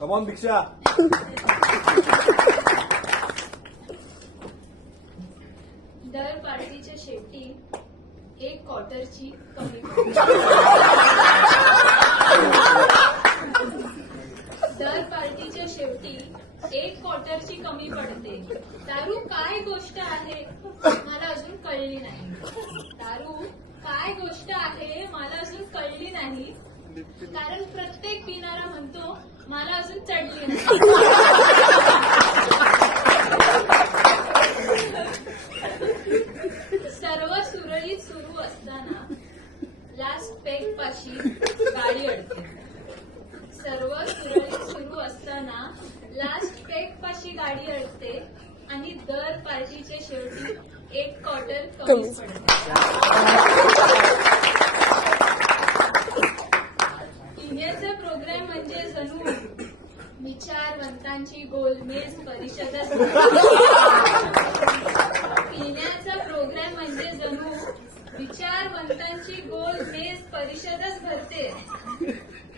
Come on दीक्षा. दर पार्टीच्या शेवटी एक क्वार्टरची कमी दर पार्टीच्या शेवटी एक क्वार्टरची कमी पडते. दारू काय गोष्ट आहे मला अजून कळली नाही. दारू काय गोष्ट आहे मला अजून कळली नाही. कारण प्रत्येक पिणारा म्हणतो मला अजून चढली नाही. सर्व सुरळीत सुरू असताना लास्ट पेग पाशी गाडी अडते. सर्व सुरळीत सुरू असताना लास्ट पेग पाशी गाडी अडते आणि दर पार्टीच्या शेवटी एक क्वार्टर कमी पडते. पिण्याचा प्रोग्राम म्हणजे जणू विचारवंतांची गोलमेज परिषदच. पिण्याचा प्रोग्राम म्हणजे जणू विचारवंतांची गोलमेज परिषदच भरते.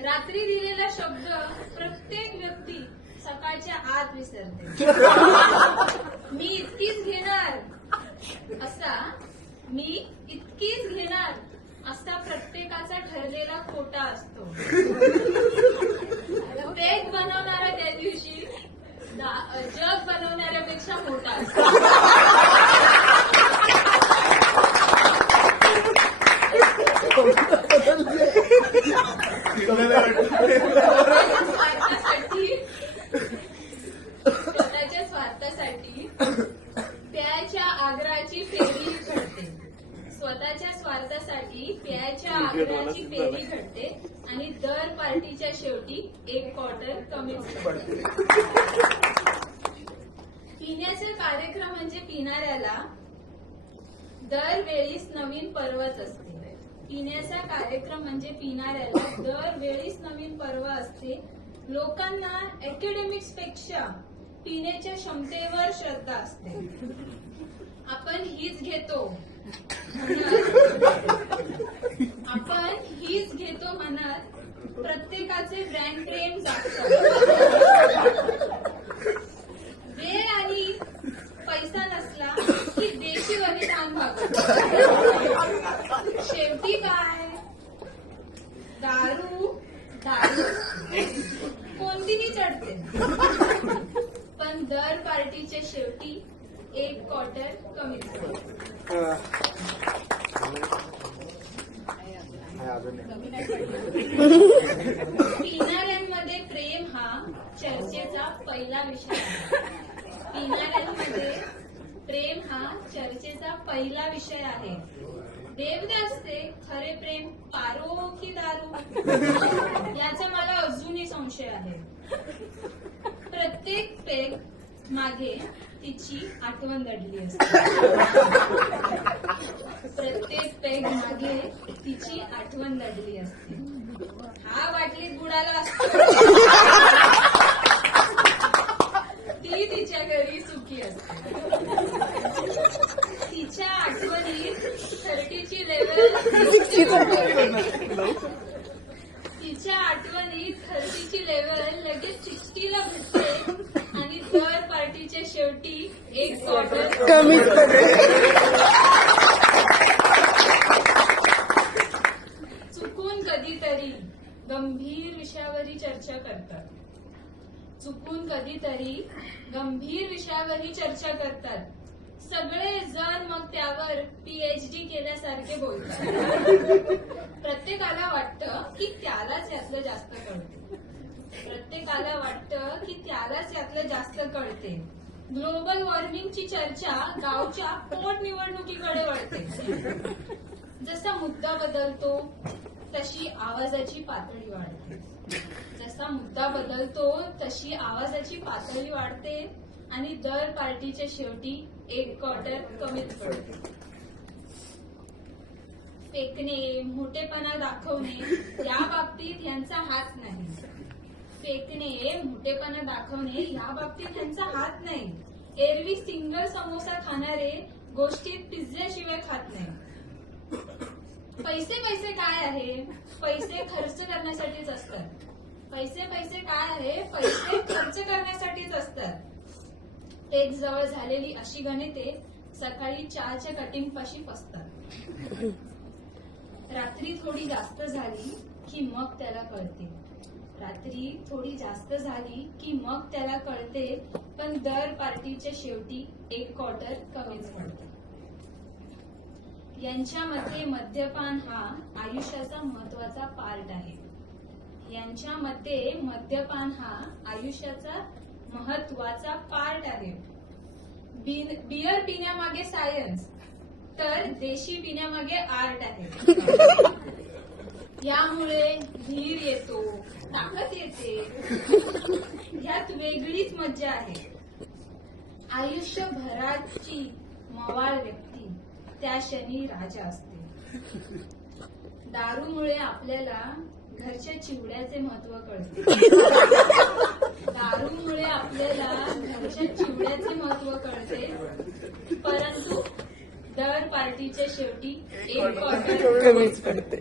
रात्री दिलेला शब्द प्रत्येक व्यक्ती सकाळच्या आत विसरते. मी इतकीच घेणार असा प्रत्येकाचा ठरलेला खोटा असतो. पेग बनवणारा त्या दिवशी जग बनवणाऱ्यापेक्षा मोठा असतो. स्वतःच्या स्वार्थासाठी प्याच्या आग्रहाची फेरी घडते. स्वतःच्या स्वार्थासाठी प्याच्या आग्रहाची फेरी घडते आणि दर पार्टीच्या शेवटी एक क्वार्टर कमीच पडते. पिण्याचे कार्यक्रम म्हणजे पिणाऱ्याला दरवेळीच नवीन पर्वच असते. पिण्याचा कार्यक्रम म्हणजे पिणाऱ्याला दरवेळीच नवीन पर्व असते. लोकांना अकॅडमिक्स पेक्षा पिण्याच्या क्षमतेवर श्रद्धा असते. आपण हीच घेतो म्हणत प्रत्येकाचे ब्रँड प्रेम जागतात. वेळ आणि पैसा नसला की देशी बलिदान भागवतात. शेवटी काय दारू कोणतीही चढते. पण दर पार्टीच्या शेवटी एक क्वार्टर कमी पिणाऱ्यांमध्ये प्रेम हा चर्चेचा पहिला विषय आहे. पिणाऱ्यांमध्ये प्रेम हा चर्चेचा पहिला विषय आहे. देवदासचे खरे प्रेम पारो की दारू याचा मला अजूनही संशय आहे. प्रत्येक पेग मागे तिची आठवण दडली असते. प्रत्येक पेग मागे तिची आठवण दडली असते. हा बाटलीत बुडाला असतो ती तिच्या घरी सुखी असते. तिच्या आठवणीत 30ची लेवल लगेच 60ला भेटते आणि दर पार्टीच्या शेवटी एक क्वार्टर कमी पडते. चुकून कधीतरी गंभीर विषयावरही चर्चा करतात. सगळे जण मग त्यावर PhD केल्यासारखे बोलतात. प्रत्येकाला वाटतं की त्यालाच यातलं जास्त कळते. ग्लोबल वॉर्मिंगची चर्चा गावच्या पोटनिवडणुकीकडे वळते. जसा मुद्दा बदलतो तशी आवाजाची पातळी वाढते आणि दर पार्टीच्या शेवटी एक क्वार्टर कमीच पडते. फेकणे, मोठेपणा दाखवणे या बाबतीत यांचा हात नाही. एरवी सिंगल समोसा खाणारे गोष्टीत पिझ्झ्याशिवाय खात नाही. पैसे काय आहे? पैसे खर्च करण्यासाठीच असतात. पैसे पैसे काय आहे, पैसे खर्च करण्यासाठीच असतात. एक जवळ झालेली अशी गणिते सकाळी चहाच्या कटिंग पाशी फसतात. रात्री थोडी जास्त झाली की मग त्याला कळते, रात्री थोडी जास्त झाली की मग त्याला कळते, पण दर पार्टीच्या शेवटी एक क्वार्टर कमीच पडते. यांच्या मते मद्यपान हा आयुष्याचा महत्वाचा पार्ट आहे. यांच्या मते मद्यपान हा आयुष्याचा महत्वाचा पार्ट आहे. बियर पिण्यामागे सायन्स तर देशी पिण्यामागे आर्ट आहे. यामुळे धीर येतो, ताकद येते, यात वेगळीच मज्जा आहे. आयुष्यभराची मवाळ व्यक्ती त्या क्षणी राजा असते. दारूमुळे आपल्याला घरच्या चिवड्याचे महत्व कळते. दारूमुळे आपल्याला घरच्या चिवड्याचे महत्व कळते, परंतु दर पार्टीच्या शेवटी एक क्वार्टर कमीच पडते.